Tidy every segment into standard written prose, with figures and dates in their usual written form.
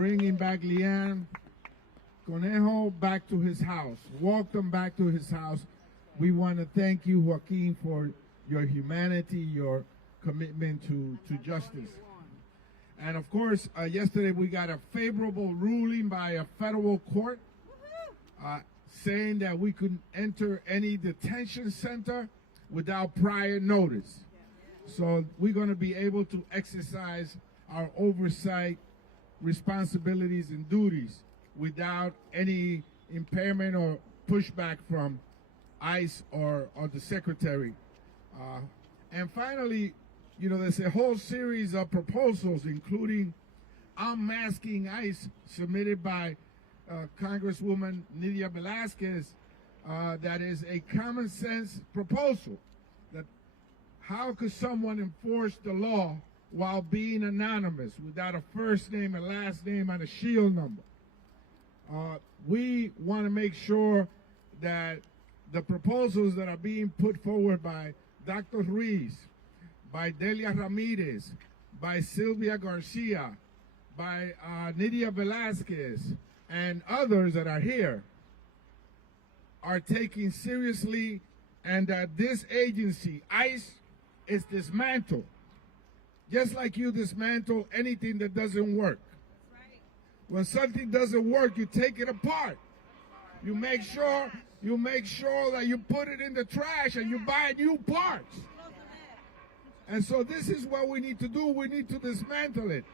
bringing back Leanne Conejo back to his house, walked him back to his house. We want to thank you, Joaquin, for your humanity, your commitment to justice. And of course, yesterday we got a favorable ruling by a federal court saying that we could enter any detention center without prior notice. So we're going to be able to exercise our oversight responsibilities and duties without any impairment or pushback from ICE or the secretary. And finally, you know, there's a whole series of proposals, including unmasking ICE, submitted by Congresswoman Nydia Velázquez, that is a common sense proposal. That how could someone enforce the law while being anonymous, without a first name, a last name, and a shield number? We want to make sure that the proposals that are being put forward by Dr. Ruiz, by Delia Ramirez, by Sylvia Garcia, by Nydia Velázquez, and others that are here, are taken seriously, and that this agency, ICE, is dismantled. Just like you dismantle anything that doesn't work. When something doesn't work, you take it apart. You make sure that you put it in the trash and you buy new parts. And so this is what we need to do. We need to dismantle it.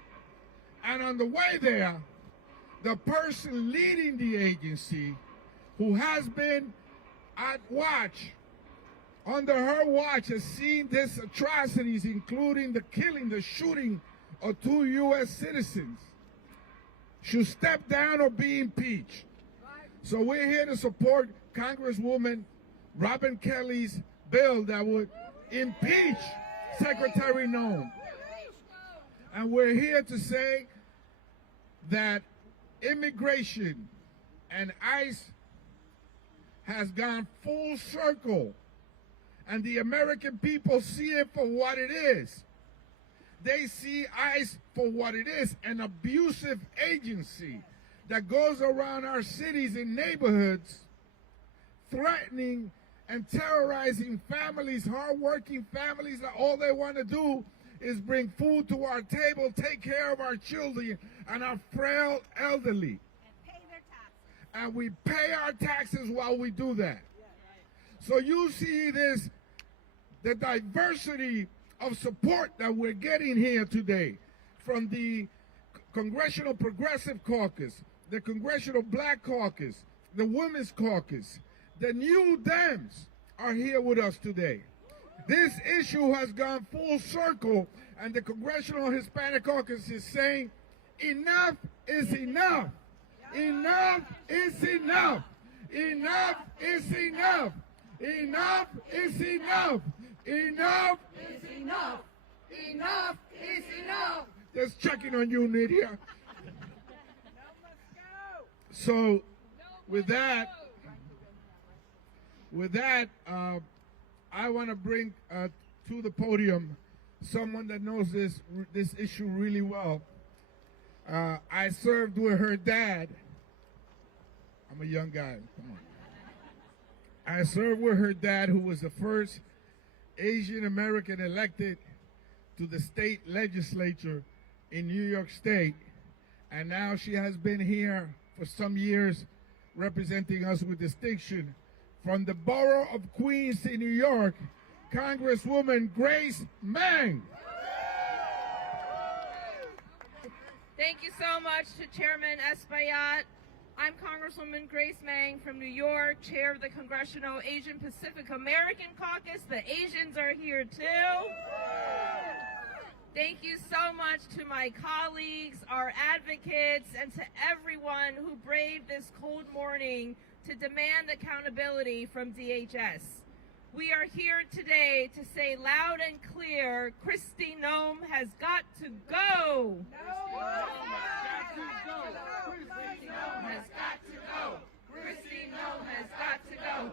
And on the way there, the person leading the agency, who has been at watch, under her watch, has seen these atrocities, including the killing, the shooting of 2 U.S. citizens, should step down or be impeached. So we're here to support Congresswoman Robin Kelly's bill that would impeach Secretary Noem. And we're here to say that immigration and ICE has gone full circle, and the American people see it for what it is. They see ICE for what it is, an abusive agency that goes around our cities and neighborhoods threatening and terrorizing families, hardworking families, that all they want to do is bring food to our table, take care of our children and our frail elderly. And pay their taxes. And we pay our taxes while we do that. So you see this, the diversity of support that we're getting here today from the Congressional Progressive Caucus, the Congressional Black Caucus, the Women's Caucus. The New Dems are here with us today. This issue has gone full circle, and the Congressional Hispanic Caucus is saying enough is enough. Enough is enough. Enough is enough. Enough is enough. Enough is enough. Enough is enough. Just checking on you, Nydia. So, with that, I want to bring to the podium someone that knows this issue really well. I served with her dad. I'm a young guy. Come on. I served with her dad, who was the first Asian American elected to the state legislature in New York State, and now she has been here for some years representing us with distinction. From the borough of Queens in New York, Congresswoman Grace Meng. Thank you so much to Chairman Espaillat. I'm Congresswoman Grace Meng from New York, chair of the Congressional Asian Pacific American Caucus. The Asians are here too. Thank you so much to my colleagues, our advocates, and to everyone who braved this cold morning to demand accountability from DHS. We are here today to say loud and clear, Kristi Noem has got to go. Has got to go. Kristi Noem has got to go.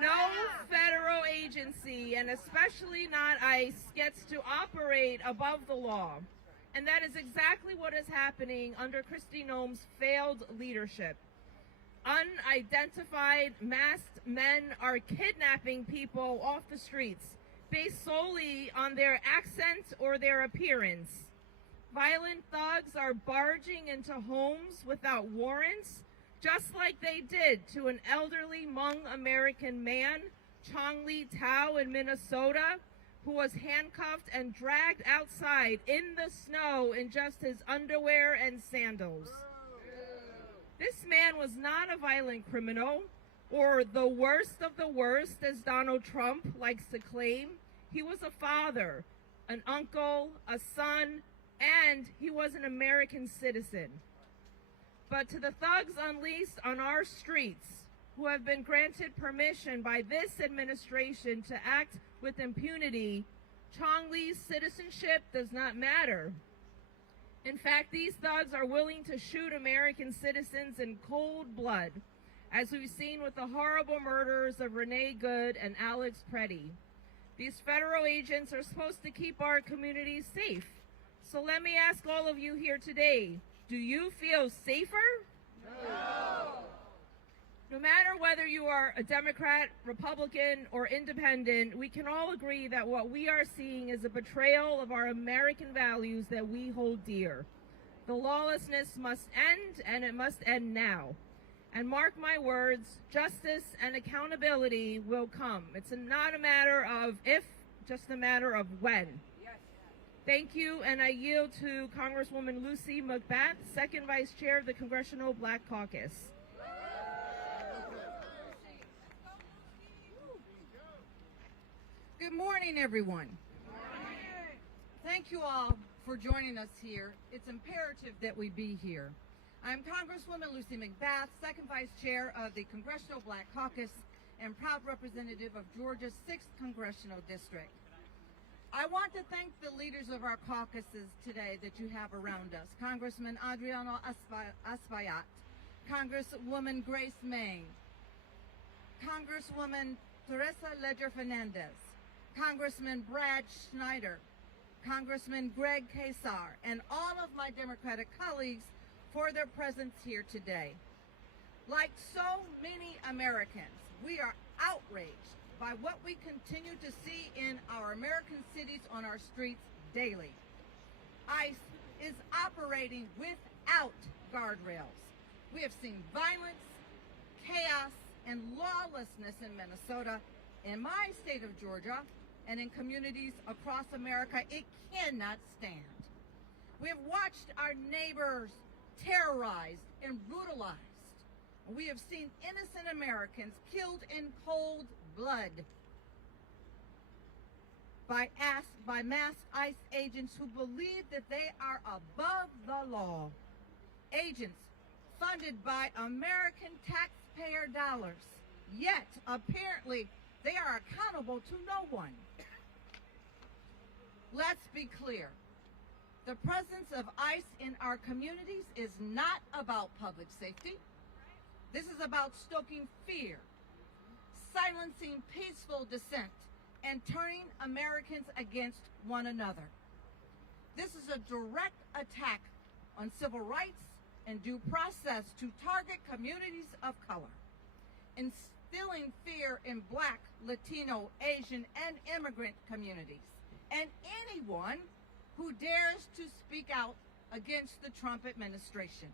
No federal agency, and especially not ICE, gets to operate above the law. And that is exactly what is happening under Kristi Noem's failed leadership. Unidentified masked men are kidnapping people off the streets based solely on their accent or their appearance. Violent thugs are barging into homes without warrants, just like they did to an elderly Hmong American man, Chong Lee Tao in Minnesota, who was handcuffed and dragged outside in the snow in just his underwear and sandals. This man was not a violent criminal, or the worst of the worst, as Donald Trump likes to claim. He was a father, an uncle, a son, and he was an American citizen. But to the thugs unleashed on our streets, who have been granted permission by this administration to act with impunity, Chong Lee's citizenship does not matter. In fact, these thugs are willing to shoot American citizens in cold blood, as we've seen with the horrible murders of Renee Good and Alex Preddy. These federal agents are supposed to keep our communities safe. So let me ask all of you here today, do you feel safer? No. No matter whether you are a Democrat, Republican, or independent, we can all agree that what we are seeing is a betrayal of our American values that we hold dear. The lawlessness must end, and it must end now. And mark my words, justice and accountability will come. It's not a matter of if, just a matter of when. Thank you, and I yield to Congresswoman Lucy McBath, Second Vice Chair of the Congressional Black Caucus. Good morning, everyone. Thank you all for joining us here. It's imperative that we be here. I'm Congresswoman Lucy McBath, Second Vice Chair of the Congressional Black Caucus and proud representative of Georgia's 6th Congressional District. I want to thank the leaders of our caucuses today that you have around us. Congressman Adriano Espaillat, Congresswoman Grace Meng, Congresswoman Teresa Ledger Fernandez, Congressman Brad Schneider, Congressman Greg Casar, and all of my Democratic colleagues for their presence here today. Like so many Americans, we are outraged by what we continue to see in our American cities on our streets daily. ICE is operating without guardrails. We have seen violence, chaos, and lawlessness in Minnesota, in my state of Georgia, and in communities across America. It cannot stand. We have watched our neighbors terrorized and brutalized. We have seen innocent Americans killed in cold blood by masked ICE agents who believe that they are above the law. Agents funded by American taxpayer dollars, yet apparently they are accountable to no one. Let's be clear. The presence of ICE in our communities is not about public safety. This is about stoking fear, silencing peaceful dissent, and turning Americans against one another. This is a direct attack on civil rights and due process to target communities of color, instilling fear in Black, Latino, Asian, and immigrant communities, and anyone who dares to speak out against the Trump administration.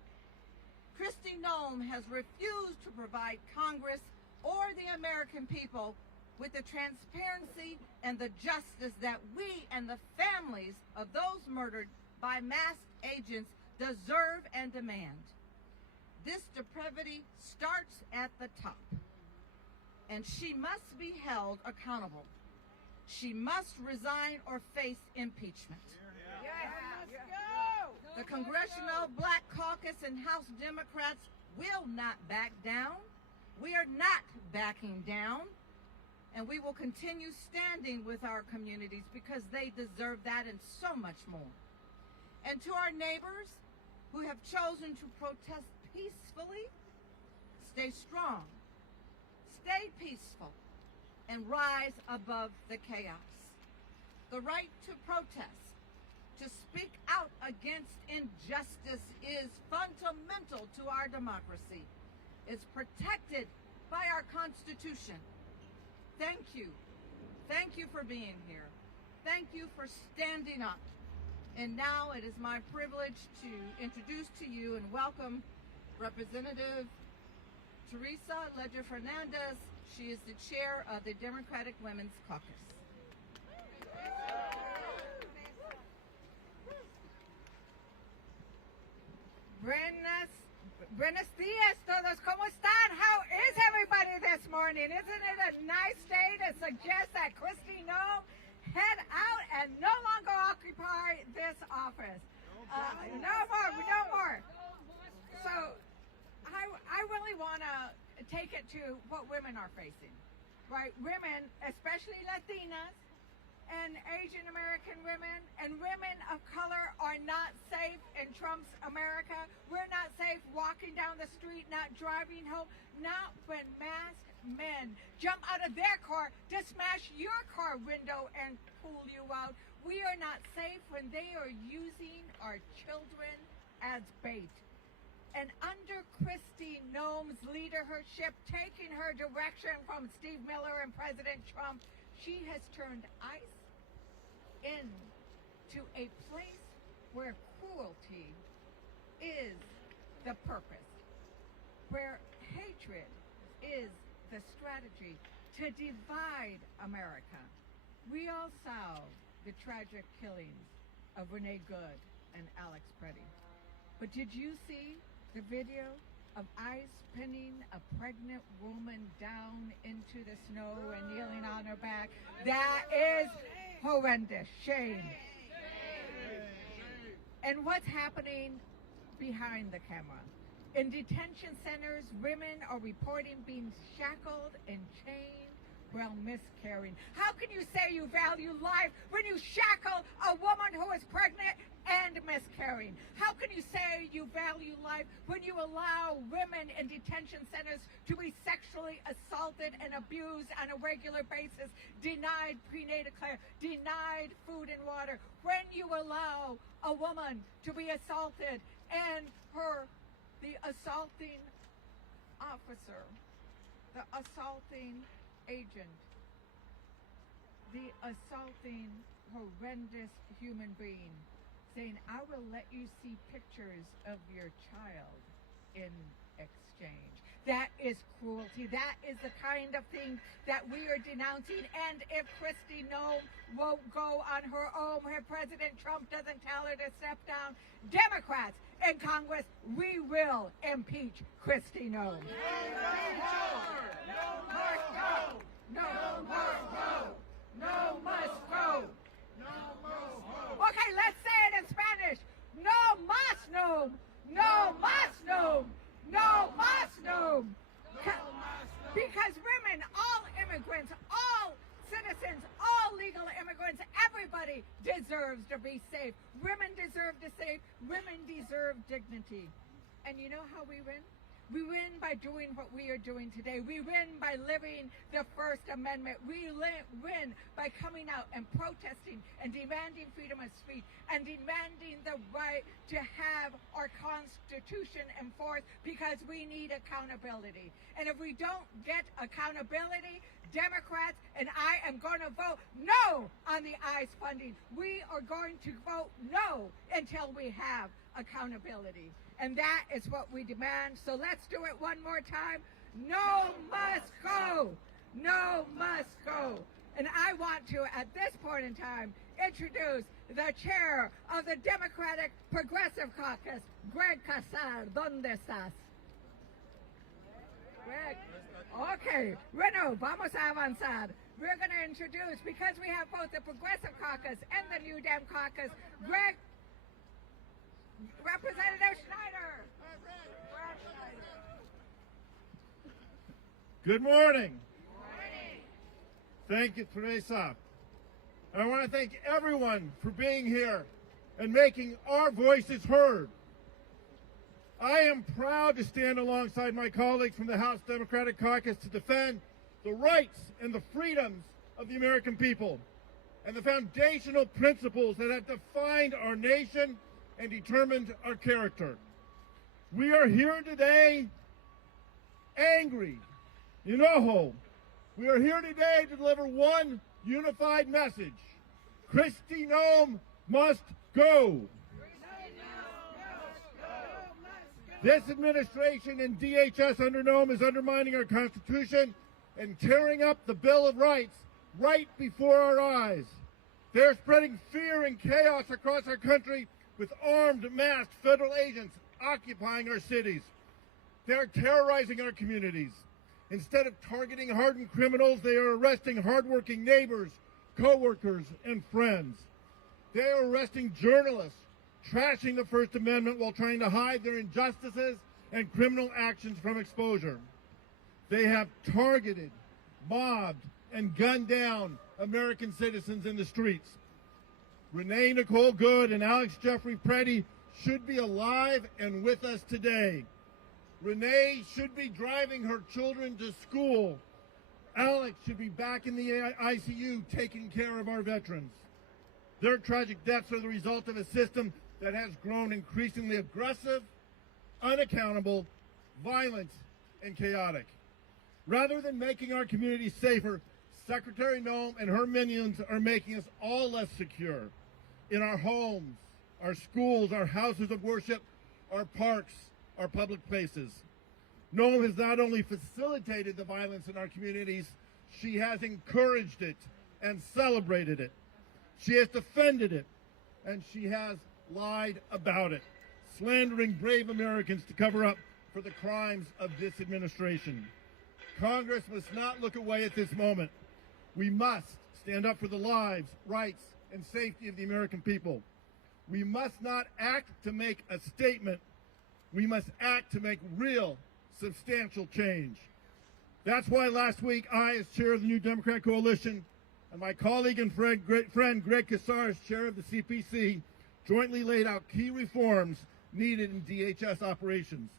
Kristi Noem has refused to provide Congress or the American people with the transparency and the justice that we and the families of those murdered by masked agents deserve and demand. This depravity starts at the top, and she must be held accountable. She must resign or face impeachment. The Congressional Black Caucus and House Democrats will not back down. We are not backing down, and we will continue standing with our communities because they deserve that and so much more. And to our neighbors who have chosen to protest peacefully, stay strong, stay peaceful, and rise above the chaos. The right to protest, To speak out against injustice is fundamental to our democracy. It's protected by our Constitution. Thank you. Thank you for being here. Thank you for standing up. And now it is my privilege to introduce to you and welcome Representative Teresa Ledger Fernandez. She is the chair of the Democratic Women's Caucus. Buenos dias todos, ¿cómo están? How is everybody this morning? Isn't it a nice day to suggest that Kristi Noem head out and no longer occupy this office? No more. So I really want to take it to what women are facing, right? Women, especially Latinas and Asian American women and women of color, are not safe in Trump's America. We're not safe walking down the street, not driving home, not when masked men jump out of their car to smash your car window and pull you out. We are not safe when they are using our children as bait. And under Kristi Noem's leadership, taking her direction from Steve Miller and President Trump, she has turned ICE into a place where cruelty is the purpose, where hatred is the strategy to divide America. We all saw the tragic killings of Renee Good and Alex Preddy. But did you see the video of ICE pinning a pregnant woman down into the snow and kneeling on her back? That is horrendous. Shame. And what's happening behind the camera? In detention centers, women are reporting being shackled and chained while miscarrying. How can you say you value life when you shackle a woman who is pregnant and miscarrying? How can you say you value life when you allow women in detention centers to be sexually assaulted and abused on a regular basis, denied prenatal care, denied food and water, when you allow a woman to be assaulted and the assaulting officer, the assaulting agent, the assaulting horrendous human being saying, I will let you see pictures of your child in exchange. That is cruelty. That is the kind of thing that we are denouncing. And if Kristi Noem won't go on her own, if President Trump doesn't tell her to step down, Democrats in Congress, we will impeach Kristi Noem. Okay, let's say it in Spanish. No más Noem. No más Noem. No más Noem. Because women, all immigrants, all citizens, all legal immigrants, everybody deserves to be safe. Women deserve to save. Women deserve dignity. And you know how we win? We win by doing what we are doing today. We win by living the First Amendment. We win by coming out and protesting and demanding freedom of speech and demanding the right to have our Constitution enforced, because we need accountability. And if we don't get accountability, Democrats and I am going to vote no on the ICE funding. We are going to vote no until we have accountability. And that is what we demand. So let's do it one more time. No must go. No must go. And I want to, at this point in time, introduce the chair of the Democratic Progressive Caucus, Greg Casar. ¿Dónde estás? Greg. Okay. Bueno, vamos a avanzar. We're going to introduce, because we have both the Progressive Caucus and the New Dem Caucus, Representative Schneider. Good morning. Thank you, Teresa. And I want to thank everyone for being here and making our voices heard. I am proud to stand alongside my colleagues from the House Democratic Caucus to defend the rights and the freedoms of the American people. and the foundational principles that have defined our nation and determined our character. We are here today angry, enojo. We are here today to deliver one unified message. Kristi Noem must go. This administration and DHS under Noem is undermining our Constitution and tearing up the Bill of Rights right before our eyes. They're spreading fear and chaos across our country with armed, masked federal agents occupying our cities. They're terrorizing our communities. Instead of targeting hardened criminals, they are arresting hardworking neighbors, co-workers, and friends. They are arresting journalists, trashing the First Amendment while trying to hide their injustices and criminal actions from exposure. They have targeted, mobbed, and gunned down American citizens in the streets. Renee Nicole Good and Alex Jeffrey Preddy should be alive and with us today. Renee should be driving her children to school. Alex should be back in the ICU taking care of our veterans. Their tragic deaths are the result of a system that has grown increasingly aggressive, unaccountable, violent, and chaotic. Rather than making our communities safer, Secretary Noem and her minions are making us all less secure in our homes, our schools, our houses of worship, our parks, our public places. Noem has not only facilitated the violence in our communities, she has encouraged it and celebrated it. She has defended it, and she has lied about it, slandering brave Americans to cover up for the crimes of this administration. Congress must not look away at this moment. We must stand up for the lives, rights, and safety of the American people. We must not act to make a statement. We must act to make real, substantial change. That's why last week I, as chair of the New Democrat Coalition, and my colleague and friend Greg Casar, as chair of the CPC, jointly laid out key reforms needed in DHS operations.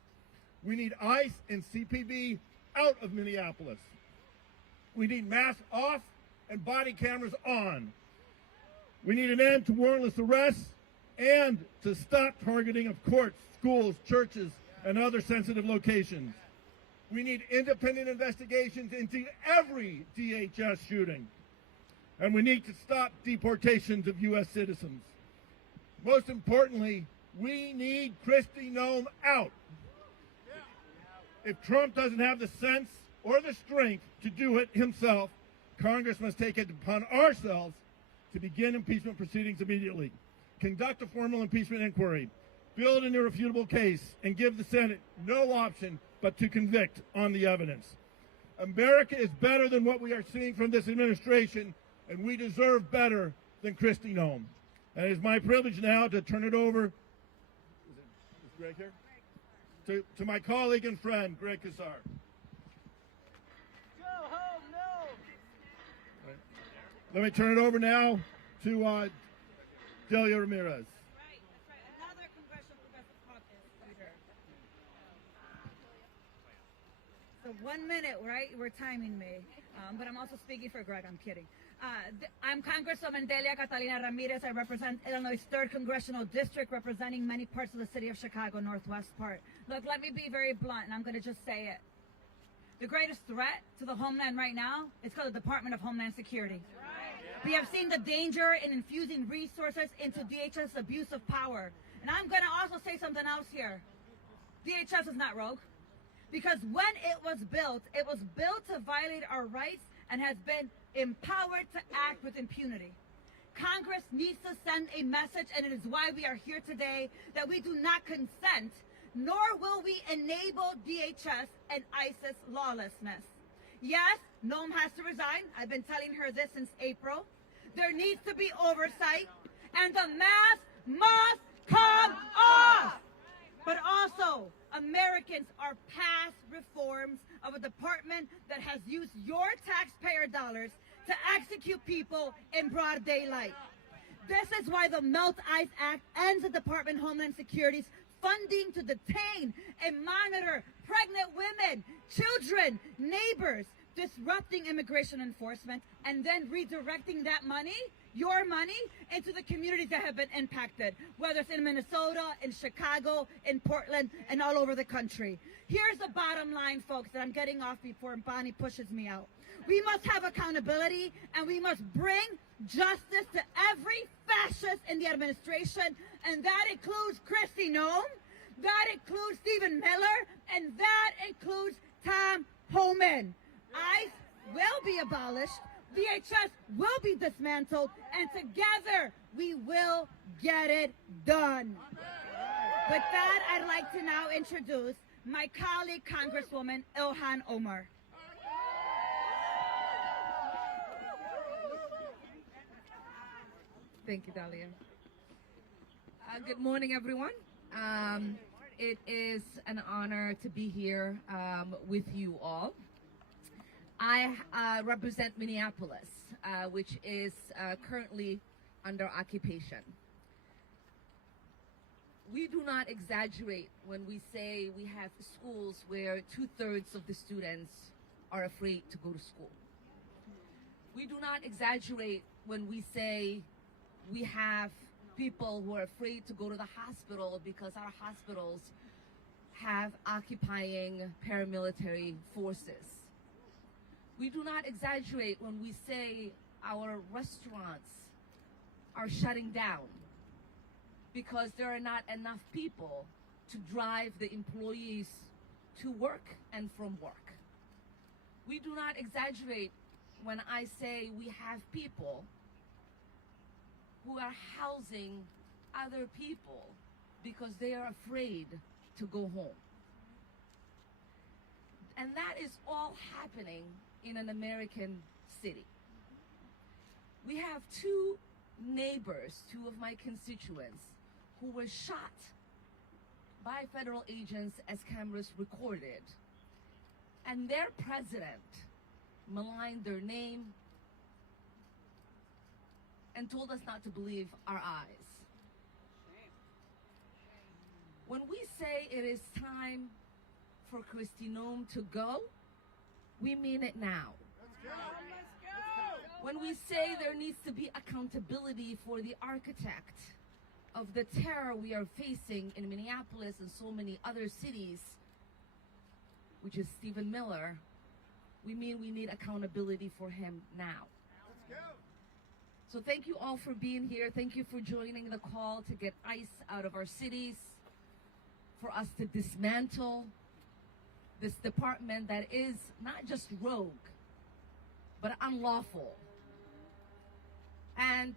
We need ICE and CPB out of Minneapolis. We need masks off and body cameras on. We need an end to warrantless arrests and to stop targeting of courts, schools, churches, and other sensitive locations. We need independent investigations into every DHS shooting. And we need to stop deportations of U.S. citizens. Most importantly, we need Kristi Noem out. If Trump doesn't have the sense or the strength to do it himself, Congress must take it upon ourselves to begin impeachment proceedings immediately, conduct a formal impeachment inquiry, build an irrefutable case, and give the Senate no option but to convict on the evidence. America is better than what we are seeing from this administration, and we deserve better than Kristi Noem. And it is my privilege now to turn it over, is Greg here? To my colleague and friend, Greg Casar. Go home, no! Right. Let me turn it over now to Delia Ramirez. Right, that's right. Another Congressional Caucus leader. So 1 minute, right? We're timing me. But I'm also speaking for Greg. I'm kidding. I'm Congresswoman Delia Catalina Ramirez. I represent Illinois' 3rd Congressional District, representing many parts of the city of Chicago, northwest part. Look, let me be very blunt, and I'm going to just say it. The greatest threat to the homeland right now is called the Department of Homeland Security. We have seen the danger in infusing resources into DHS abuse of power. And I'm going to also say something else here. DHS is not rogue. Because when it was built to violate our rights and has been empowered to act with impunity. Congress needs to send a message, and it is why we are here today, that we do not consent, nor will we enable DHS and ISIS lawlessness. Yes, Noem has to resign. I've been telling her this since April. There needs to be oversight, and the mask must come off. But also, Americans are past reforms of a department that has used your taxpayer dollars to execute people in broad daylight. This is why the Melt Ice Act ends the Department of Homeland Security's funding to detain and monitor pregnant women, children, neighbors, disrupting immigration enforcement, and then redirecting that money your money into the communities that have been impacted, whether it's in Minnesota, in Chicago, in Portland, and all over the country. Here's the bottom line, folks, that I'm getting off before Bonnie pushes me out. We must have accountability, and we must bring justice to every fascist in the administration, and that includes Kristi Noem, that includes Stephen Miller, and that includes Tom Homan. ICE will be abolished, DHS will be dismantled, and together we will get it done. With that, I'd like to now introduce my colleague, Congresswoman Ilhan Omar. Thank you, Dahlia. Good morning, everyone. It is an honor to be here with you all. I represent Minneapolis, which is currently under occupation. We do not exaggerate when we say we have schools where 2/3 of the students are afraid to go to school. We do not exaggerate when we say we have people who are afraid to go to the hospital because our hospitals have occupying paramilitary forces. We do not exaggerate when we say our restaurants are shutting down because there are not enough people to drive the employees to work and from work. We do not exaggerate when I say we have people who are housing other people because they are afraid to go home. And that is all happening in an American city. We have two neighbors, two of my constituents, who were shot by federal agents as cameras recorded. And their president maligned their name and told us not to believe our eyes. When we say it is time for Kristi Noem to go, we mean it now. When we say there needs to be accountability for the architect of the terror we are facing in Minneapolis and so many other cities, which is Stephen Miller, we mean we need accountability for him now. So thank you all for being here. Thank you for joining the call to get ICE out of our cities, for us to dismantle this department that is not just rogue, but unlawful. And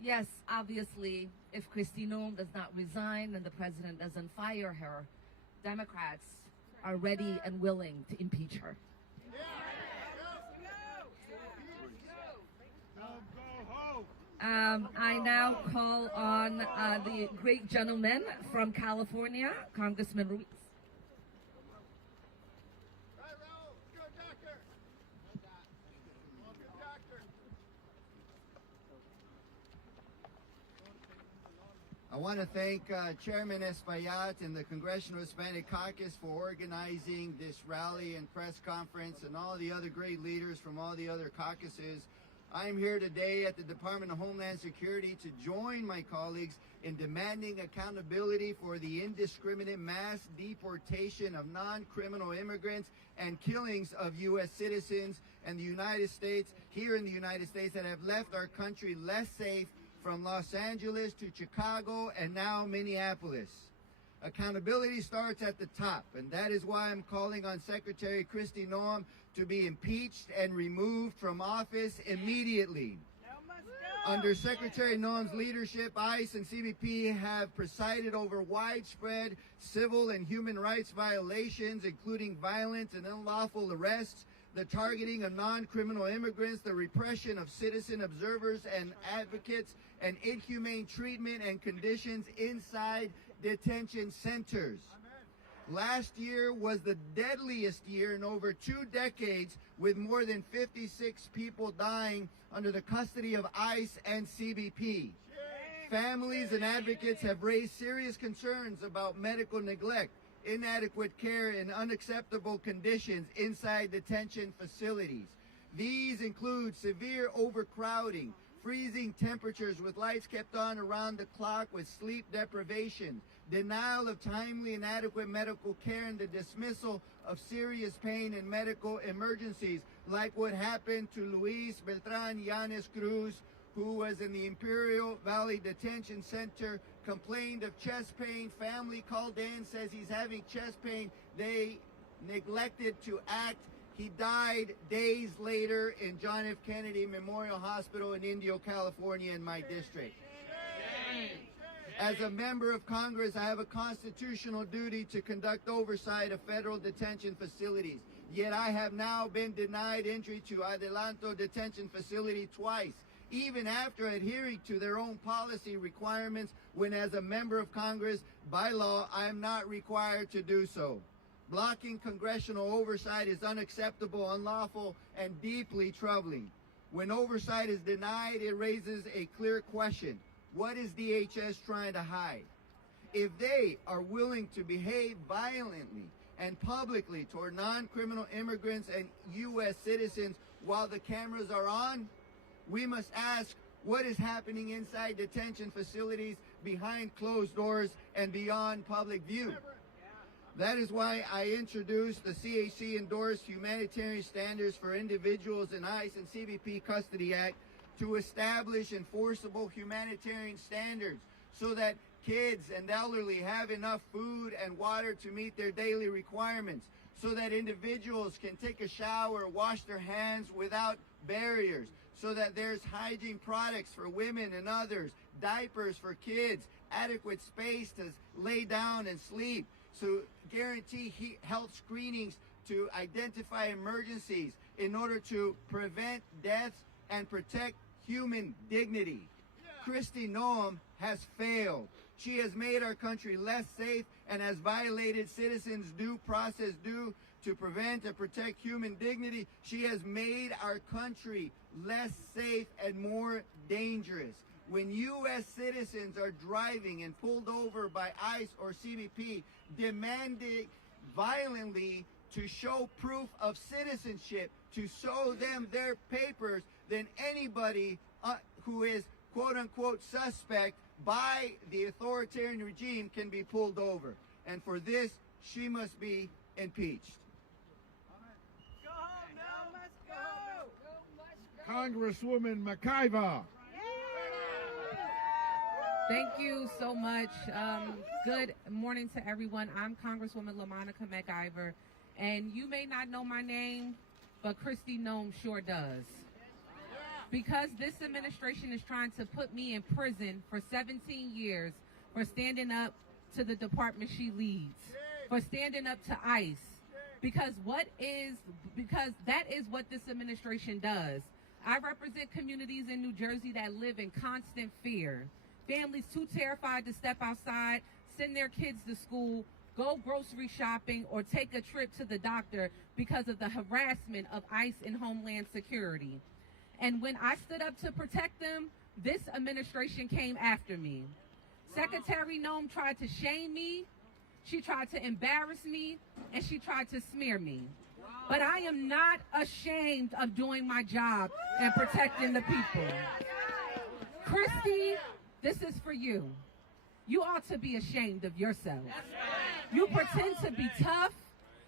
yes, obviously, if Kristi Noem does not resign and the president doesn't fire her, Democrats are ready and willing to impeach her. I now call on the great gentleman from California, Congressman Ruiz. I want to thank Chairman Espaillat and the Congressional Hispanic Caucus for organizing this rally and press conference, and all the other great leaders from all the other caucuses. I'm here today at the Department of Homeland Security to join my colleagues in demanding accountability for the indiscriminate mass deportation of non-criminal immigrants and killings of U.S. citizens and the United States, here in the United States, that have left our country less safe, from Los Angeles to Chicago and now Minneapolis. Accountability starts at the top, and that is why I'm calling on Secretary Kristi Noem to be impeached and removed from office immediately. Under Secretary Noem's leadership, ICE and CBP have presided over widespread civil and human rights violations, including violent and unlawful arrests, the targeting of non-criminal immigrants, the repression of citizen observers and advocates, and inhumane treatment and conditions inside detention centers. Last year was the deadliest year in over 2 decades, with more than 56 people dying under the custody of ICE and CBP. Families and advocates have raised serious concerns about medical neglect, inadequate care, and unacceptable conditions inside detention facilities. These include severe overcrowding, freezing temperatures with lights kept on around the clock with sleep deprivation, denial of timely and adequate medical care, and the dismissal of serious pain and medical emergencies, like what happened to Luis Beltran Yanes Cruz, who was in the Imperial Valley Detention Center, complained of chest pain. Family called in, says he's having chest pain. They neglected to act. He died days later in John F. Kennedy Memorial Hospital in Indio, California, in my district. As a member of Congress, I have a constitutional duty to conduct oversight of federal detention facilities. Yet I have now been denied entry to Adelanto Detention Facility twice, even after adhering to their own policy requirements, when as a member of Congress, by law, I am not required to do so. Blocking congressional oversight is unacceptable, unlawful, and deeply troubling. When oversight is denied, it raises a clear question. What is DHS trying to hide? If they are willing to behave violently and publicly toward non-criminal immigrants and U.S. citizens while the cameras are on, we must ask what is happening inside detention facilities behind closed doors and beyond public view. That is why I introduced the CHC-endorsed Humanitarian Standards for Individuals in ICE and CBP Custody Act to establish enforceable humanitarian standards so that kids and elderly have enough food and water to meet their daily requirements, so that individuals can take a shower, wash their hands without barriers, so that there's hygiene products for women and others, diapers for kids, adequate space to lay down and sleep, so guarantee health screenings to identify emergencies in order to prevent deaths and protect human dignity. Kristi Noem has failed. She has made our country less safe and has violated citizens' due process due to prevent and protect human dignity. She has made our country less safe and more dangerous. When U.S. citizens are driving and pulled over by ICE or CBP, demanding violently to show proof of citizenship, to show them their papers, then anybody who is quote-unquote suspect by the authoritarian regime can be pulled over. And for this, she must be impeached. Go home, no, let's go. Congresswoman McIver. Thank you so much. Good morning to everyone. I'm Congresswoman LaMonica McIver, and you may not know my name, but Kristi Noem sure does. Because this administration is trying to put me in prison for 17 years for standing up to the department she leads, for standing up to ICE, because that is what this administration does. I represent communities in New Jersey that live in constant fear. Families too terrified to step outside, send their kids to school, go grocery shopping, or take a trip to the doctor because of the harassment of ICE and Homeland Security. And when I stood up to protect them, this administration came after me. Secretary Noem tried to shame me, she tried to embarrass me, and she tried to smear me. But I am not ashamed of doing my job and protecting the people. Kristi, this is for you. You ought to be ashamed of yourself. You pretend to be tough.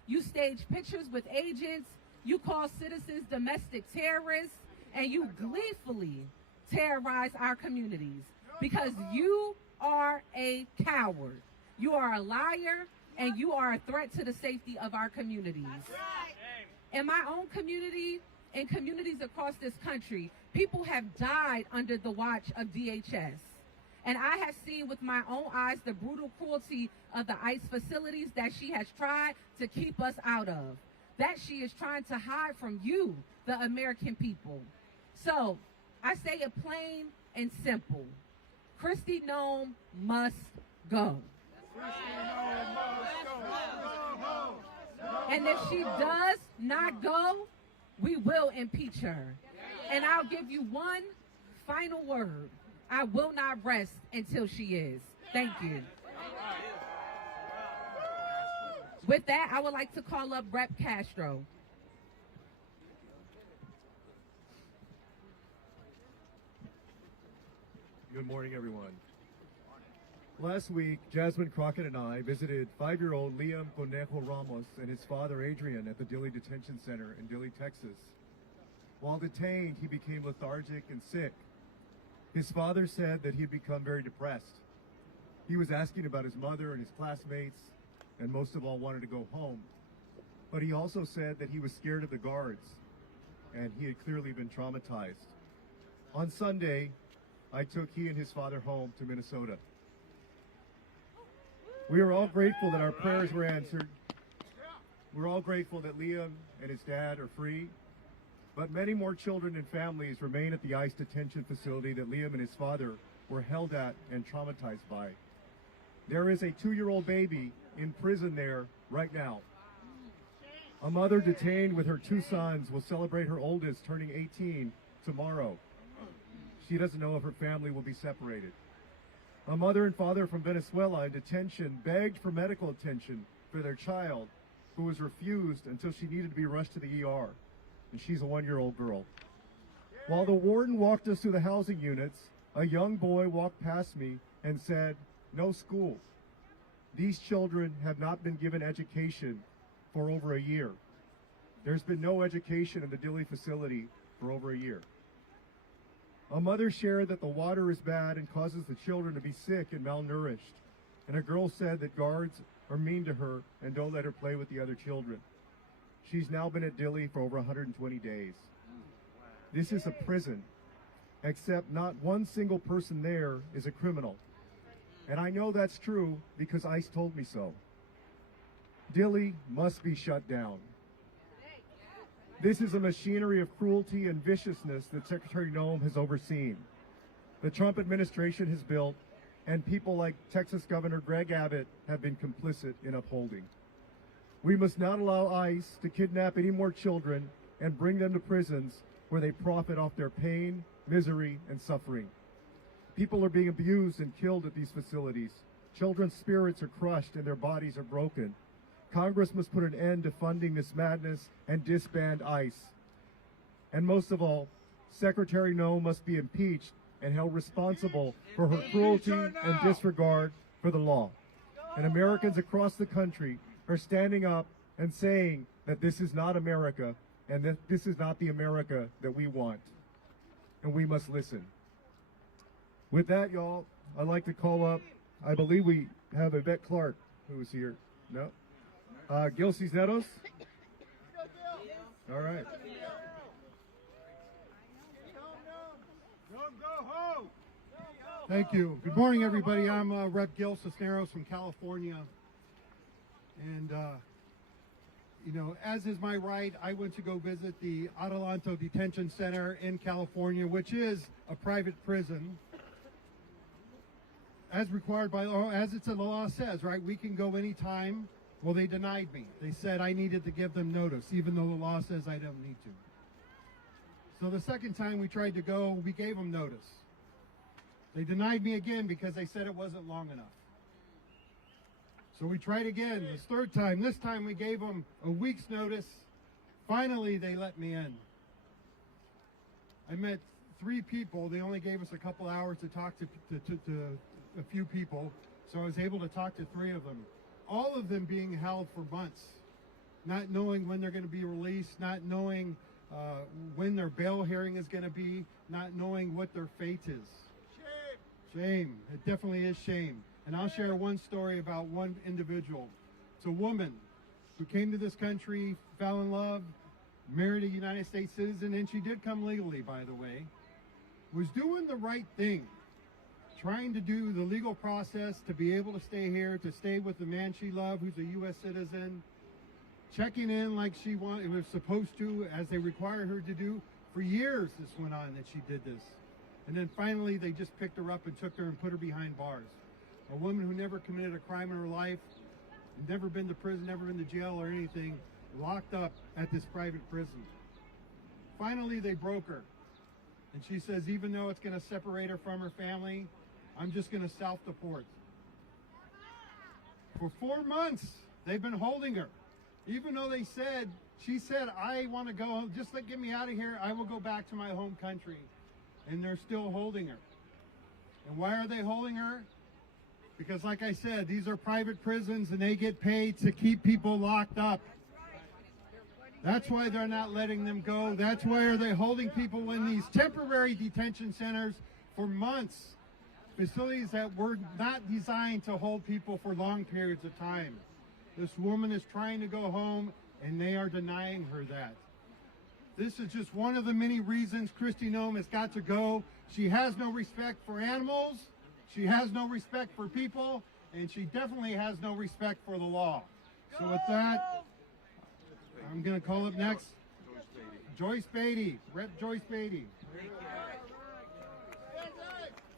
You stage pictures with agents. You call citizens domestic terrorists. And you gleefully terrorize our communities because you are a coward. You are a liar, and you are a threat to the safety of our communities. In my own community, in communities across this country, people have died under the watch of DHS. And I have seen with my own eyes the brutal cruelty of the ICE facilities that she has tried to keep us out of, that she is trying to hide from you, the American people. So I say it plain and simple. Kristi Noem must go. And if she does not go, we will impeach her. And I'll give you one final word. I will not rest until she is. Thank you. With that, I would like to call up Rep. Castro. good morning, everyone. Last week, Jasmine Crockett and I visited 5-year-old Liam Conejo Ramos and his father Adrian at the Dilley Detention Center in Dilley, Texas. While detained, he became lethargic and sick. His father said that he had become very depressed. He was asking about his mother and his classmates, and most of all wanted to go home. But he also said that he was scared of the guards, and he had clearly been traumatized. On Sunday, I took he and his father home to Minnesota. We are all grateful that our prayers were answered. We're all grateful that Liam and his dad are free, but many more children and families remain at the ICE detention facility that Liam and his father were held at and traumatized by. There is a 2-year-old baby in prison there right now. A mother detained with her 2 sons will celebrate her oldest turning 18 tomorrow. She doesn't know if her family will be separated. A mother and father from Venezuela in detention begged for medical attention for their child, who was refused until she needed to be rushed to the ER, and she's a 1-year-old girl. While the warden walked us through the housing units, a young boy walked past me and said, "No school." These children have not been given education for over a year. There's been no education in the Dilley facility for over a year. A mother shared that the water is bad and causes the children to be sick and malnourished. And a girl said that guards are mean to her and don't let her play with the other children. She's now been at Dilley for over 120 days. This is a prison, except not one single person there is a criminal. And I know that's true because ICE told me so. Dilley must be shut down. This is a machinery of cruelty and viciousness that Secretary Noem has overseen. The Trump administration has built, and people like Texas Governor Greg Abbott have been complicit in upholding. We must not allow ICE to kidnap any more children and bring them to prisons where they profit off their pain, misery, and suffering. People are being abused and killed at these facilities. Children's spirits are crushed and their bodies are broken. Congress must put an end to funding this madness and disband ICE. And most of all, Secretary Noem must be impeached and held responsible for her cruelty and disregard for the law. And Americans across the country are standing up and saying that this is not America and that this is not the America that we want. And we must listen. With that, y'all, I'd like to call up, I believe we have Yvette Clark who is here. No? Gil Cisneros? All right. Thank you. Good morning, everybody. I'm Rep. Gil Cisneros from California. And, you know, as is my right, I went to go visit the Adelanto Detention Center in California, which is a private prison. As required by law, as it's in the law says, right? We can go anytime. Well, they denied me. They said I needed to give them notice, even though the law says I don't need to. So the second time we tried to go, we gave them notice. They denied me again because they said it wasn't long enough. So we tried again, this third time. This time we gave them a week's notice. Finally, they let me in. I met 3 people. They only gave us a couple hours to talk to a few people. So I was able to talk to 3 of them. All of them being held for months, not knowing when they're going to be released, not knowing when their bail hearing is going to be, not knowing what their fate is. Shame. It definitely is shame. And I'll share one story about one individual. It's a woman who came to this country, fell in love, married a United States citizen, and she did come legally, by the way, was doing the right thing. Trying to do the legal process to be able to stay here, to stay with the man she loved, who's a U.S. citizen, checking in like she was supposed to, as they required her to do. For years this went on that she did this. And then finally they just picked her up and took her and put her behind bars. A woman who never committed a crime in her life, never been to prison, never been to jail or anything, locked up at this private prison. Finally they broke her. And she says, even though it's going to separate her from her family, I'm just going to self-deport. For 4 months, they've been holding her. Even though she said, I want to go, just get me out of here, I will go back to my home country. And they're still holding her. And why are they holding her? Because like I said, these are private prisons and they get paid to keep people locked up. That's why they're not letting them go. That's why are they holding people in these temporary detention centers for months. Facilities that were not designed to hold people for long periods of time. This woman is trying to go home and they are denying her that. This is just one of the many reasons Kristi Noem has got to go. She has no respect for animals. She has no respect for people, and she definitely has no respect for the law. So with that, I'm going to call up next Joyce Beatty, Rep. Joyce Beatty.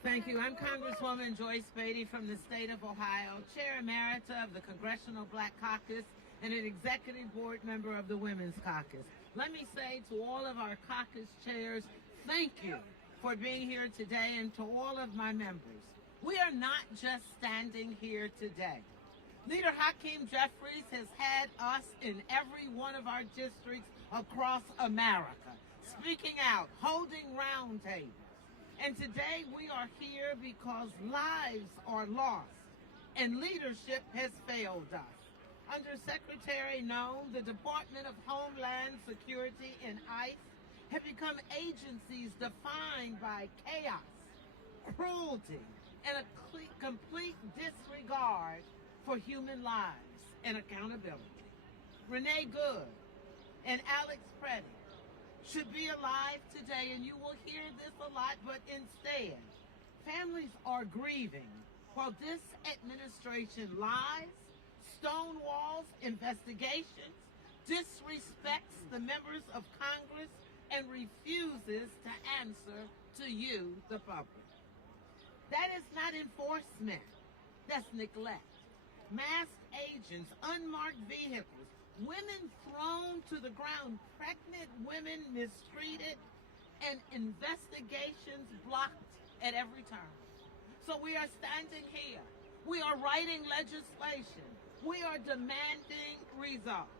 Thank you. I'm Congresswoman Joyce Beatty from the state of Ohio, Chair Emerita of the Congressional Black Caucus and an Executive Board member of the Women's Caucus. Let me say to all of our caucus chairs, thank you for being here today, and to all of my members. We are not just standing here today. Leader Hakeem Jeffries has had us in every one of our districts across America, speaking out, holding round tables. And today we are here because lives are lost and leadership has failed us. Under Secretary Noem, the Department of Homeland Security and ICE have become agencies defined by chaos, cruelty, and a complete disregard for human lives and accountability. Renee Good and Alex Preddy should be alive today, and you will hear this a lot, but instead, families are grieving while this administration lies, stonewalls investigations, disrespects the members of Congress, and refuses to answer to you, the public. That is not enforcement. That's neglect. Masked agents, unmarked vehicles, women thrown to the ground, pregnant women mistreated, and investigations blocked at every turn. So we are standing here. We are writing legislation. We are demanding results.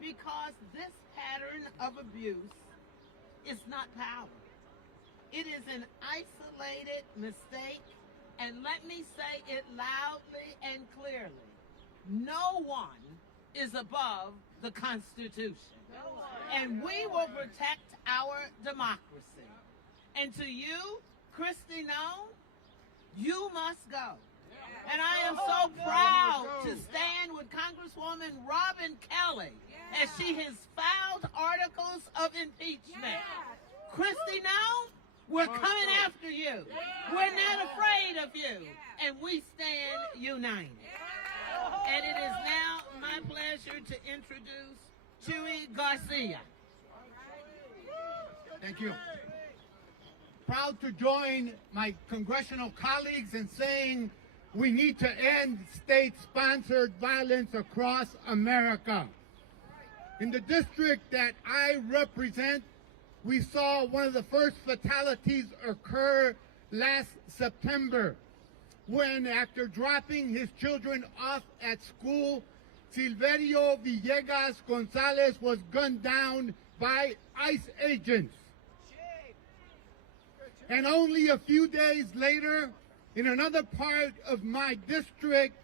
Because this pattern of abuse is not power. It is an isolated mistake, and let me say it loudly and clearly. No one is above the Constitution. And we will protect our democracy. And to you, Kristi Noem, you must go. And I am so proud to stand with Congresswoman Robin Kelly as she has filed articles of impeachment. Kristi Noem, we're coming after you. We're not afraid of you. And we stand united. And it is now my pleasure to introduce Chuy Garcia. Thank you. Proud to join my congressional colleagues in saying we need to end state-sponsored violence across America. In the district that I represent, we saw one of the first fatalities occur last September when, after dropping his children off at school, Silverio Villegas Gonzalez was gunned down by ICE agents. And only a few days later, in another part of my district,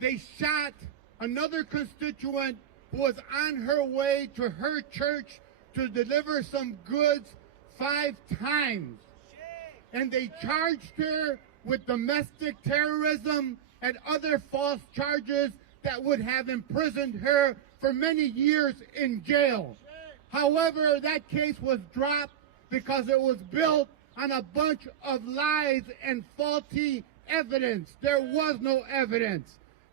they shot another constituent who was on her way to her church to deliver some goods 5 times. And they charged her with domestic terrorism and other false charges that would have imprisoned her for many years in jail. However, that case was dropped because it was built on a bunch of lies and faulty evidence. There was no evidence.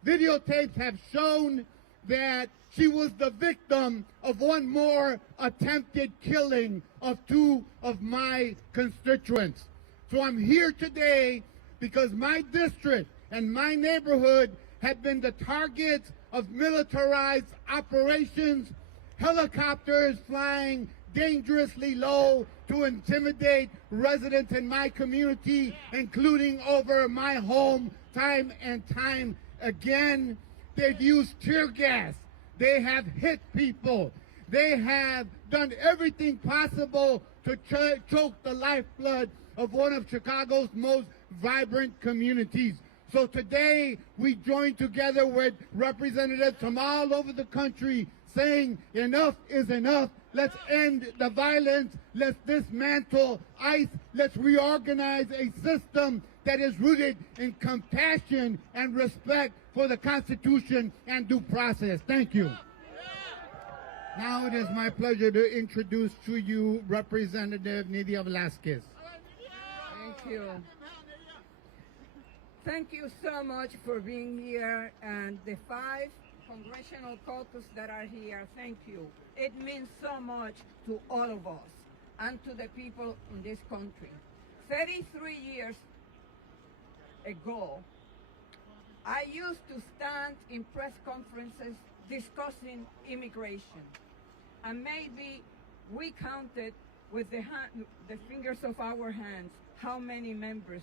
Videotapes have shown that she was the victim of one more attempted killing of 2 of my constituents. So I'm here today because my district and my neighborhood have been the targets of militarized operations, helicopters flying dangerously low to intimidate residents in my community, including over my home time and time again. They've used tear gas. They have hit people. They have done everything possible to choke the lifeblood of one of Chicago's most vibrant communities. So today we join together with representatives from all over the country saying enough is enough. Let's end the violence. Let's dismantle ICE. Let's reorganize a system that is rooted in compassion and respect for the Constitution and due process. Thank you. Now it is my pleasure to introduce to you Representative Nidia Velasquez. Thank you. Thank you so much for being here, and the 5 Congressional Caucus that are here, thank you. It means so much to all of us and to the people in this country. 33 years ago, I used to stand in press conferences discussing immigration, and maybe we counted with the fingers of our hands how many members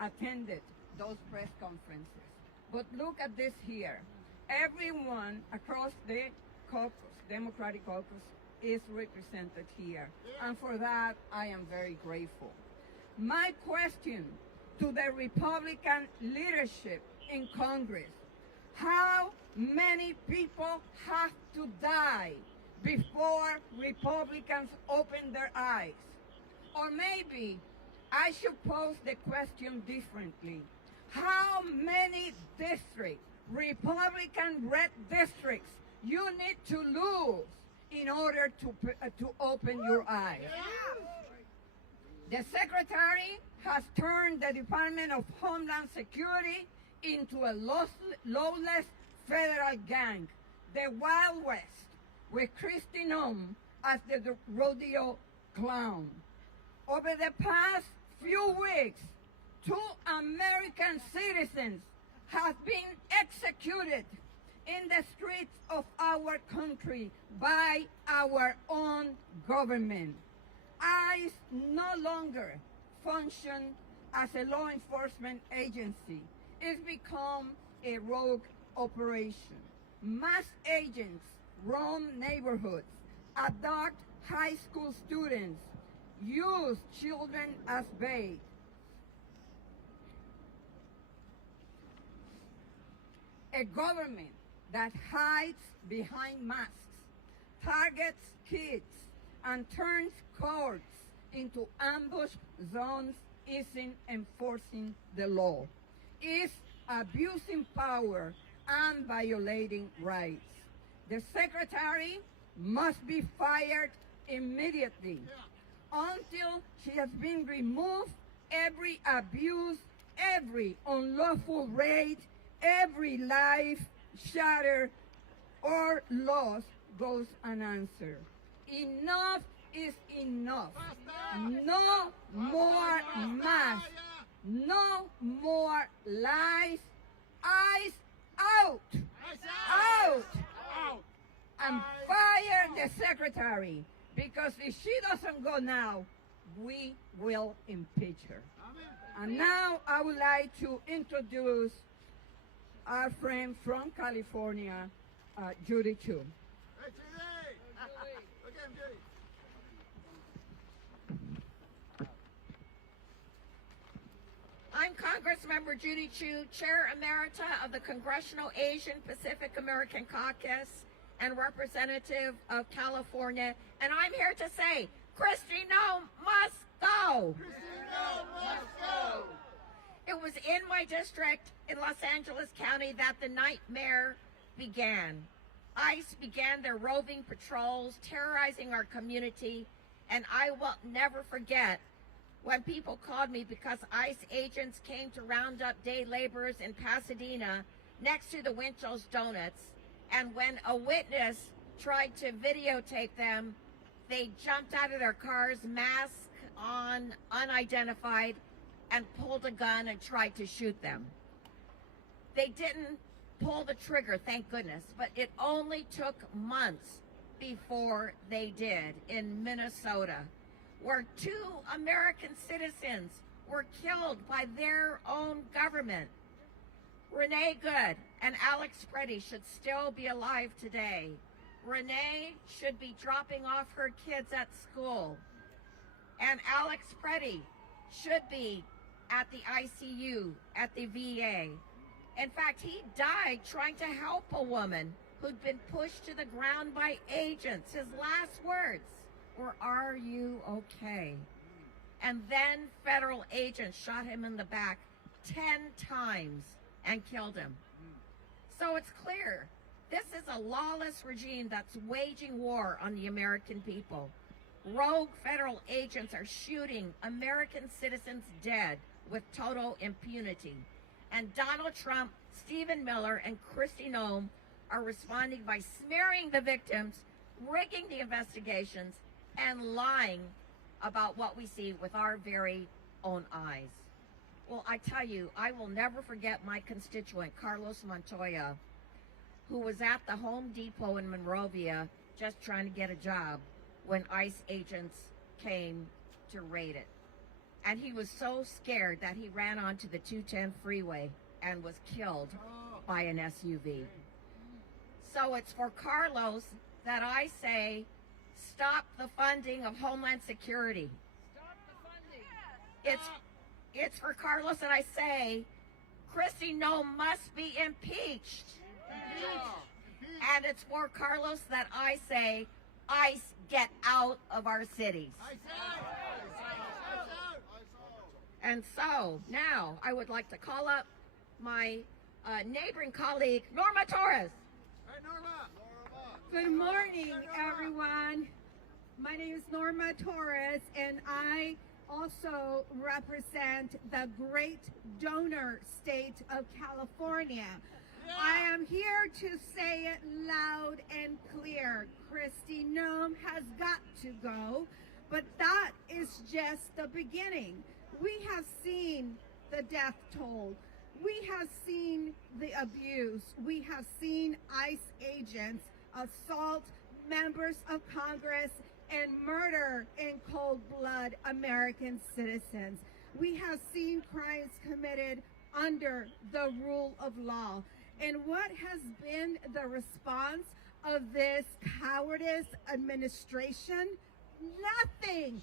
attended those press conferences. But look at this here. Everyone across the caucus, Democratic caucus, is represented here. And for that, I am very grateful. My question to the Republican leadership in Congress: how many people have to die before Republicans open their eyes? Or maybe I should pose the question differently. How many districts, Republican red districts, you need to lose in order to open your eyes? The Secretary has turned the Department of Homeland Security into a lawless federal gang, the Wild West, with Kristi Noem as the rodeo clown. Over the past few weeks, 2 American citizens have been executed in the streets of our country by our own government. ICE no longer functions as a law enforcement agency. It's become a rogue operation. Mass agents roam neighborhoods, abduct high school students, use children as bait. A government that hides behind masks, targets kids, and turns courts into ambush zones isn't enforcing the law. It's abusing power and violating rights. The Secretary must be fired immediately. Until she has been removed, every abuse, every unlawful raid, every life shattered or lost goes unanswered. Enough is enough. No more masks. No more lies. ICE out. Out. And fire the Secretary, because if she doesn't go now, we will impeach her. And now I would like to introduce our friend from California, Judy Chu. Hey, Judy! Look at him, Judy. I'm Congressmember Judy Chu, Chair Emerita of the Congressional Asian Pacific American Caucus and representative of California, and I'm here to say, Kristi Noem must go! Kristi Noem must go! It was in my district in Los Angeles County that the nightmare began. ICE began their roving patrols, terrorizing our community, and I will never forget when people called me because ICE agents came to round up day laborers in Pasadena next to the Winchell's Donuts, and when a witness tried to videotape them, they jumped out of their cars, mask on, unidentified, and pulled a gun and tried to shoot them. They didn't pull the trigger, thank goodness, but it only took months before they did in Minnesota, where 2 American citizens were killed by their own government. Renee Good and Alex Preddy should still be alive today. Renee should be dropping off her kids at school. And Alex Preddy should be at the ICU, at the VA. In fact, he died trying to help a woman who'd been pushed to the ground by agents. His last words were, "Are you okay?" And then federal agents shot him in the back 10 times and killed him. So it's clear, this is a lawless regime that's waging war on the American people. Rogue federal agents are shooting American citizens dead with total impunity. And Donald Trump, Stephen Miller, and Kristi Noem are responding by smearing the victims, rigging the investigations, and lying about what we see with our very own eyes. Well, I tell you, I will never forget my constituent, Carlos Montoya, who was at the Home Depot in Monrovia just trying to get a job when ICE agents came to raid it. And he was so scared that he ran onto the 210 freeway and was killed by an SUV. So it's for Carlos that I say, stop the funding of Homeland Security. Stop the funding. It's for Carlos that I say, Kristi Noem must be impeached. And it's for Carlos that I say, ICE, get out of our cities. And so now I would like to call up my neighboring colleague, Norma Torres. Hey, Norma. Good morning, everyone. My name is Norma Torres, and I also represent the great donor state of California. I am here to say it loud and clear. Kristi Noem has got to go, but that is just the beginning. We have seen the death toll. We have seen the abuse. We have seen ICE agents assault members of Congress and murder in cold blood American citizens. We have seen crimes committed under the rule of law. And what has been the response of this cowardice administration? Nothing.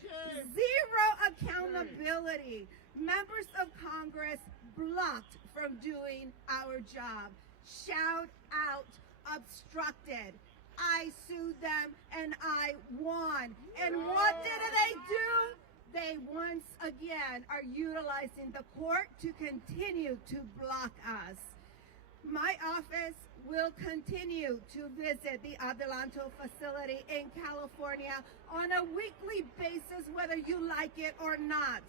Zero accountability. Members of Congress blocked from doing our job. Shout out, obstructed. I sued them and I won. And what did they do? They once again are utilizing the court to continue to block us. My office will continue to visit the Adelanto facility in California on a weekly basis, whether you like it or not.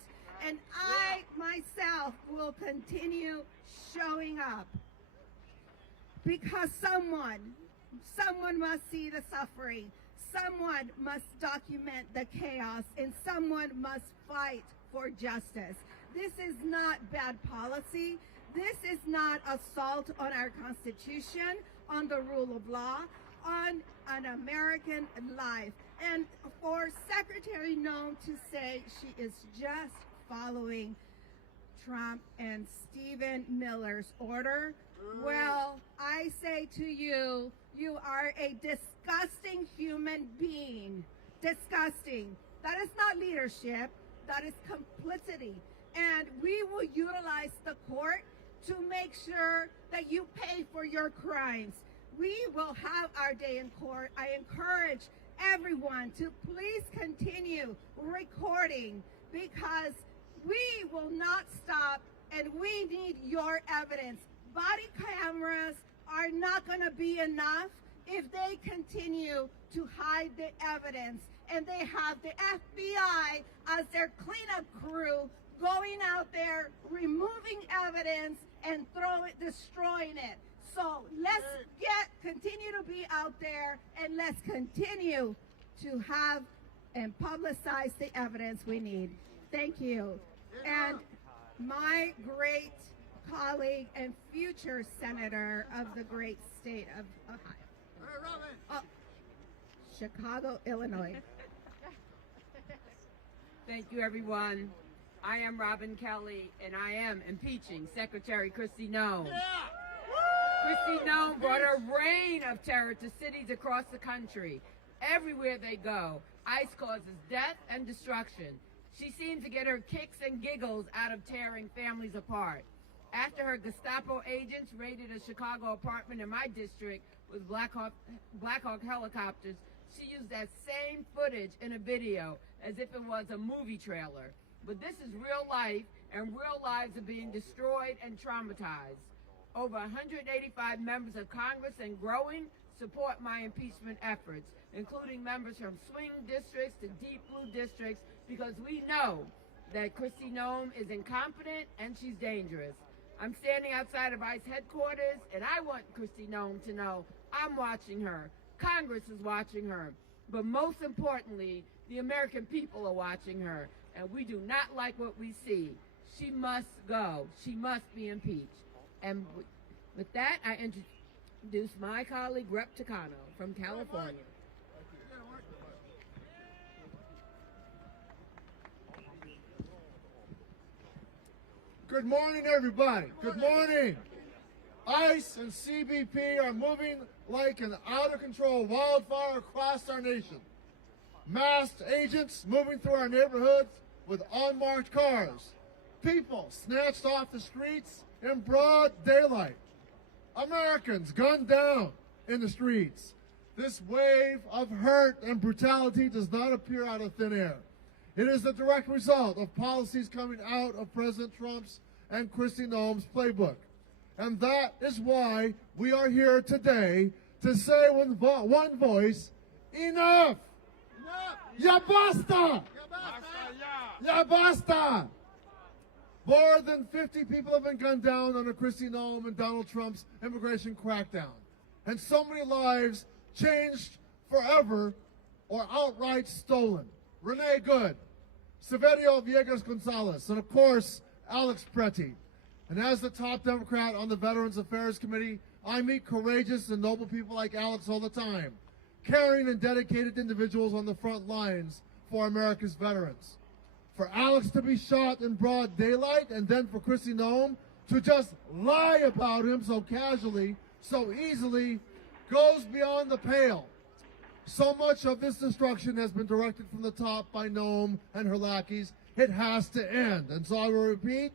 And I myself will continue showing up because someone must see the suffering, someone must document the chaos, and someone must fight for justice. This is not bad policy. This is not assault on our Constitution, on the rule of law, on an American life. And for Secretary Noem to say she is just following Trump and Stephen Miller's order, well, I say to you, you are a disgusting human being. Disgusting. That is not leadership. That is complicity. And we will utilize the court to make sure that you pay for your crimes. We will have our day in court. I encourage everyone to please continue recording because we will not stop and we need your evidence. Body cameras are not going to be enough if they continue to hide the evidence and they have the FBI as their cleanup crew going out there, removing evidence and destroying it. So let's continue to be out there and let's continue to have and publicize the evidence we need. Thank you. And my great colleague and future senator of the great state of Ohio. Chicago, Illinois. Thank you, everyone. I am Robin Kelly, and I am impeaching Secretary Kristi Noem. Kristi Noem brought a reign of terror to cities across the country. Everywhere they go, ICE causes death and destruction. She seemed to get her kicks and giggles out of tearing families apart. After her Gestapo agents raided a Chicago apartment in my district with Black Hawk helicopters, she used that same footage in a video as if it was a movie trailer. But this is real life, and real lives are being destroyed and traumatized. Over 185 members of Congress and growing support my impeachment efforts, including members from swing districts to deep blue districts, because we know that Kristi Noem is incompetent and she's dangerous. I'm standing outside of ICE headquarters, and I want Kristi Noem to know I'm watching her. Congress is watching her. But most importantly, the American people are watching her, and we do not like what we see. She must go. She must be impeached. And with that, I introduce my colleague, Rep. Takano from California. Good morning, everybody. Good morning. ICE and CBP are moving like an out-of-control wildfire across our nation. Masked agents moving through our neighborhoods with unmarked cars. People snatched off the streets in broad daylight. Americans gunned down in the streets. This wave of hurt and brutality does not appear out of thin air. It is the direct result of policies coming out of President Trump's and Kristi Noem's playbook. And that is why we are here today to say with one voice, enough! Ya basta! Ya basta! More than 50 people have been gunned down under Kristi Noem and Donald Trump's immigration crackdown. And so many lives changed forever or outright stolen. Renee Good, Severio Villegas Gonzalez, and of course, Alex Preti. And as the top Democrat on the Veterans Affairs Committee, I meet courageous and noble people like Alex all the time, caring and dedicated individuals on the front lines for America's veterans. For Alex to be shot in broad daylight and then for Kristi Noem to just lie about him so casually, so easily, goes beyond the pale. So much of this destruction has been directed from the top by Noem and her lackeys. It has to end. And so I will repeat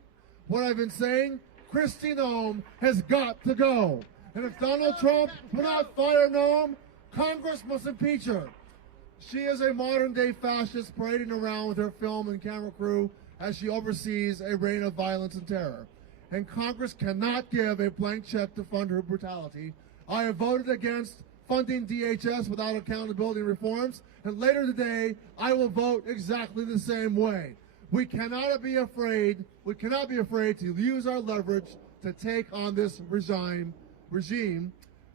what I've been saying. Kristi Noem has got to go. And if Donald Trump will not fire Noem, Congress must impeach her. She is a modern-day fascist parading around with her film and camera crew as she oversees a reign of violence and terror. And Congress cannot give a blank check to fund her brutality. I have voted against funding DHS without accountability reforms, and later today, I will vote exactly the same way. We cannot be afraid to use our leverage to take on this regime.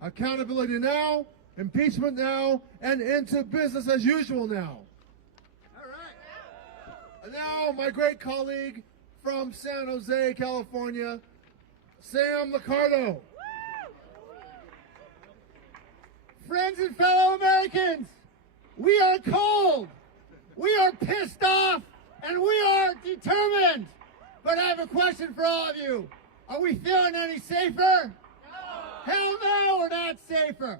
Accountability now, impeachment now, and into business as usual now. All right. And now, my great colleague from San Jose, California, Sam Liccardo. Friends and fellow Americans, we are cold, we are pissed off, and we are determined. But I have a question for all of you. Are we feeling any safer? No. Hell no, we're not safer.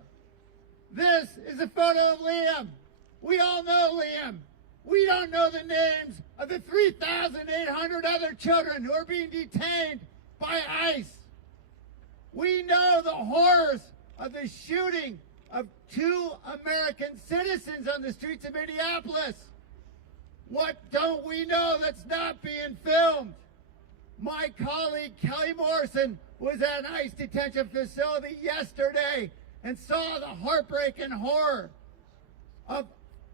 This is a photo of Liam. We all know Liam. We don't know the names of the 3,800 other children who are being detained by ICE. We know the horrors of the shooting of 2 American citizens on the streets of Minneapolis. What don't we know that's not being filmed? My colleague Kelly Morrison was at an ICE detention facility yesterday and saw the heartbreak and horror of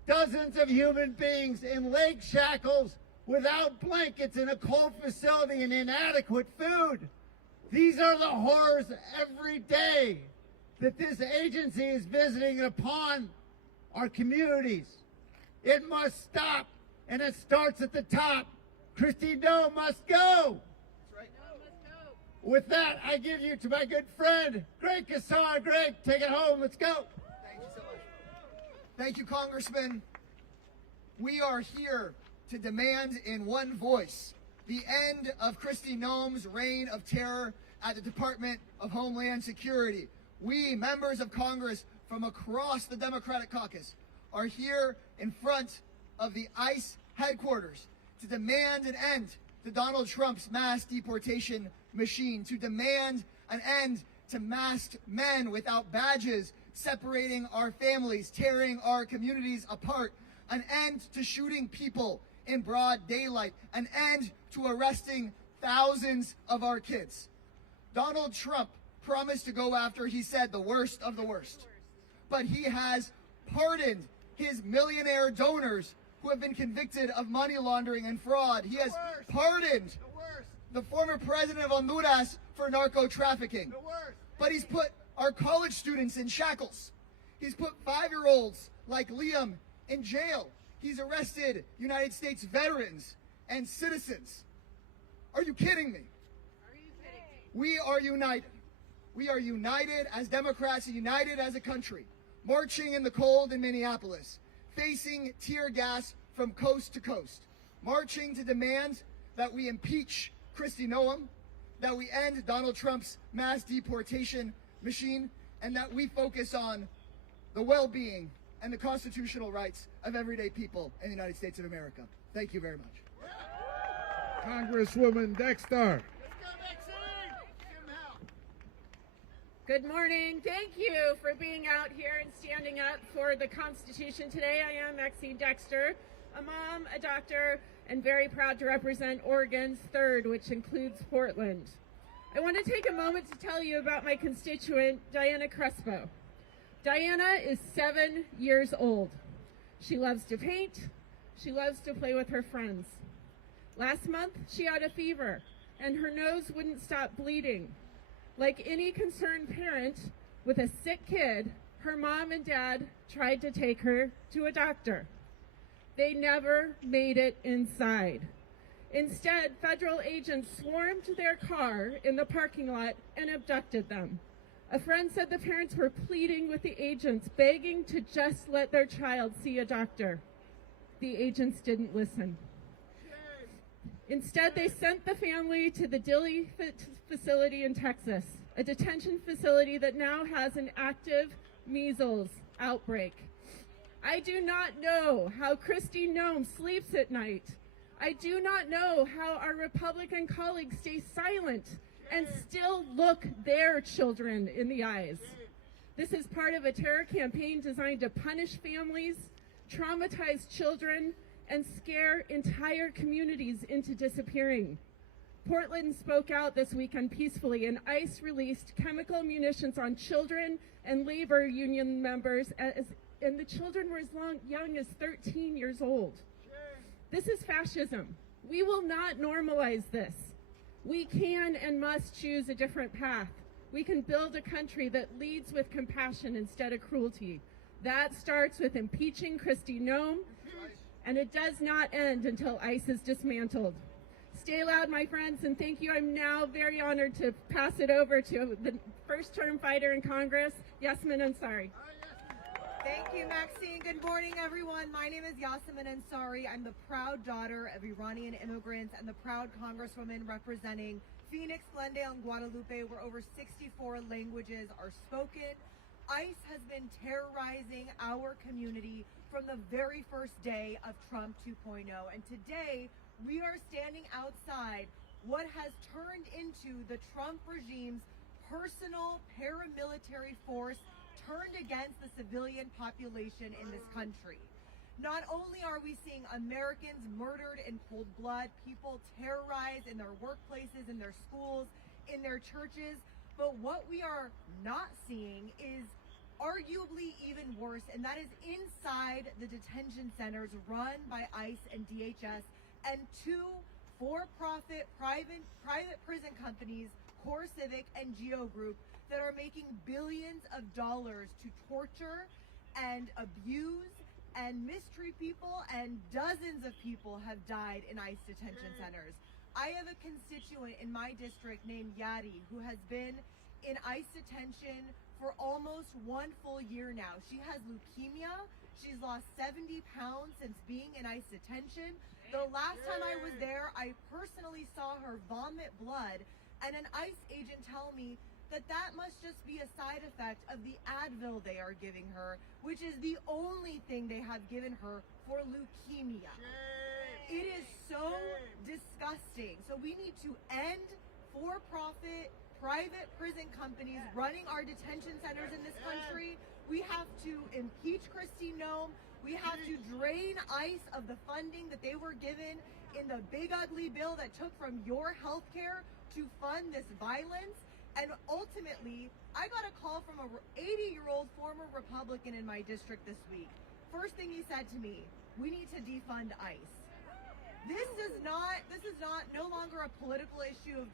dozens of human beings in leg shackles without blankets in a cold facility and inadequate food. These are the horrors every day that this agency is visiting upon our communities. It must stop, and it starts at the top. Kristi Noem must go. That's right. No, must go. With that, I give you to my good friend, Greg Casar. Greg, take it home. Let's go. Thank you so much. Thank you, Congressman. We are here to demand in one voice the end of Kristi Noem's reign of terror at the Department of Homeland Security. We, members of Congress from across the Democratic Caucus, are here in front of the ICE headquarters to demand an end to Donald Trump's mass deportation machine, to demand an end to masked men without badges, separating our families, tearing our communities apart, an end to shooting people in broad daylight, an end to arresting thousands of our kids. Donald Trump promised to go after, he said, the worst of the worst. But he has pardoned his millionaire donors who have been convicted of money laundering and fraud. He has pardoned the former president of Honduras for narco trafficking. But he's put our college students in shackles. He's put 5-year-olds like Liam in jail. He's arrested United States veterans and citizens. Are you kidding me? We are united. We are united as Democrats, united as a country, marching in the cold in Minneapolis, facing tear gas from coast to coast, marching to demand that we impeach Kristi Noem, that we end Donald Trump's mass deportation machine, and that we focus on the well-being and the constitutional rights of everyday people in the United States of America. Thank you very much. Congresswoman Dexter. Good morning. Thank you for being out here and standing up for the Constitution today. I am Maxine Dexter, a mom, a doctor, and very proud to represent Oregon's 3rd, which includes Portland. I want to take a moment to tell you about my constituent, Diana Crespo. Diana is 7 years old. She loves to paint. She loves to play with her friends. Last month, she had a fever, and her nose wouldn't stop bleeding. Like any concerned parent with a sick kid, her mom and dad tried to take her to a doctor. They never made it inside. Instead, federal agents swarmed their car in the parking lot and abducted them. A friend said the parents were pleading with the agents, begging to just let their child see a doctor. The agents didn't listen. Instead, they sent the family to the Dilley facility in Texas, a detention facility that now has an active measles outbreak. I do not know how Kristi Noem sleeps at night. I do not know how our Republican colleagues stay silent and still look their children in the eyes. This is part of a terror campaign designed to punish families, traumatize children, and scare entire communities into disappearing. Portland spoke out this weekend peacefully, and ICE released chemical munitions on children and labor union members, and the children were as young as 13 years old. This is fascism. We will not normalize this. We can and must choose a different path. We can build a country that leads with compassion instead of cruelty. That starts with impeaching Kristi Noem, and it does not end until ICE is dismantled. Stay loud, my friends, and thank you. I'm now very honored to pass it over to the first-term fighter in Congress, Yasmin Ansari. Thank you, Maxine. Good morning, everyone. My name is Yasmin Ansari. I'm the proud daughter of Iranian immigrants and the proud congresswoman representing Phoenix, Glendale, and Guadalupe, where over 64 languages are spoken. ICE has been terrorizing our community from the very first day of Trump 2.0. And today, we are standing outside what has turned into the Trump regime's personal paramilitary force turned against the civilian population in this country. Not only are we seeing Americans murdered in cold blood, people terrorized in their workplaces, in their schools, in their churches, but what we are not seeing is arguably even worse, and that is inside the detention centers run by ICE and DHS and two for-profit private prison companies, Core Civic and Geo Group, that are making billions of dollars to torture and abuse and mistreat people, and dozens of people have died in ICE detention centers. I have a constituent in my district named Yadi who has been in ICE detention for almost 1 full year now. She has leukemia. She's lost 70 pounds since being in ICE detention. The last time I was there, I personally saw her vomit blood, and an ICE agent tell me that must just be a side effect of the Advil they are giving her, which is the only thing they have given her for leukemia. It is so disgusting. So we need to end for-profit private prison companies running our detention centers in this country. We have to impeach Kristi Noem. We have to drain ICE of the funding that they were given in the big ugly bill that took from your health care to fund this violence. And ultimately, I got a call from a 80-year-old former Republican in my district this week. First thing he said to me, we need to defund ICE. This is no longer a political issue of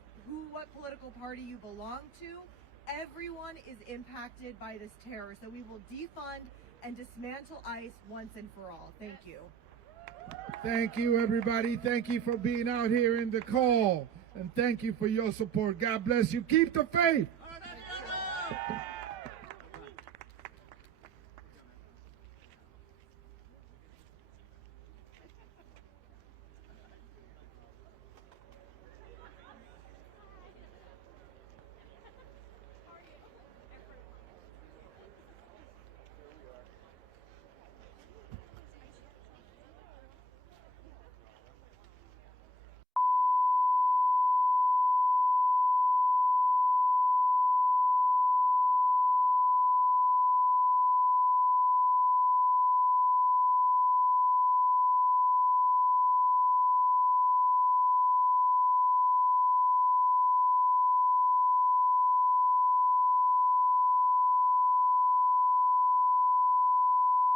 what political party you belong to. Everyone is impacted by this terror, so we will defund and dismantle ICE once and for all. Thank you. Thank you, everybody. Thank you for being out here in the call, and thank you for your support. God bless you. Keep the faith.